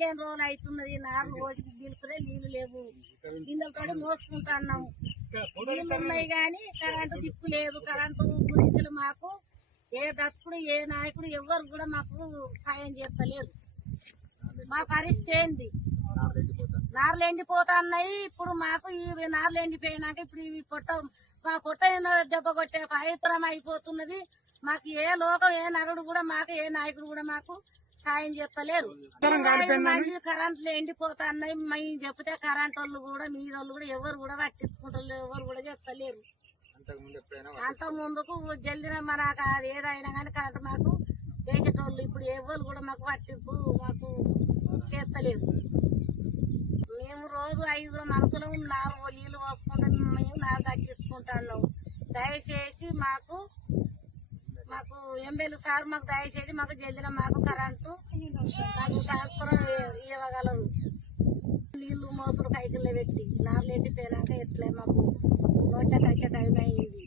పదిహేను రోజులు అవుతున్నది నాలుగు రోజుకి బిల్కులే నీళ్ళు లేవు. బిందెలతో మోసుకుంటున్నాం నీళ్ళు ఉన్నాయి కానీ కరెంటు దిక్కు లేదు. కరెంటు గురించి మాకు ఏ దత్తుడు ఏ నాయకుడు ఎవరు కూడా మాకు సాయం చేస్తలేదు మా పరిస్థితి ఏంది? నార్లు ఎండిపోతున్నాయి ఇప్పుడు మాకు ఈ నార్లు ఎండిపోయినాక ఇప్పుడు ఇవి పొట్ట మా పొట్ట దెబ్బ కొట్టే పవిత్రం అయిపోతున్నది. మాకు ఏ లోకం ఏ నరుడు కూడా మాకు ఏ నాయకుడు కూడా మాకు సాయం చేస్తలేరు ఐదు మంది కరెంట్లు ఎండిపోతున్నాయి. మేము చెప్తే కరెంట్ వాళ్ళు కూడా మీద వాళ్ళు కూడా ఎవరు కూడా పట్టించుకుంటారు ఎవరు కూడా చెప్తలేరు అంత ముందుకు జల్దిన మనకు అది ఏదైనా కానీ కరెంట్ మాకు వేసేటోళ్ళు ఇప్పుడు ఎవరు కూడా మాకు పట్టింపు మాకు చేస్తలేరు. మేము రోజు ఐదు మనసులో నాలుగు నీళ్ళు పోసుకుంటాం మేము నాలుగు తగ్గించుకుంటున్నాం దయచేసి మాకు మాకు సార్ మాకు దయచేసి మాకు జల్దిన మాకు కరెంటు మాకు ట్రాన్స్ఫర్ ఇవ్వగలరు. నీళ్ళు మోసుడు కైకిల్లో పెట్టి నార్లు ఎండిపోయినాక ఎట్లే మాకు నోట్ల కట్టే టైం అయింది.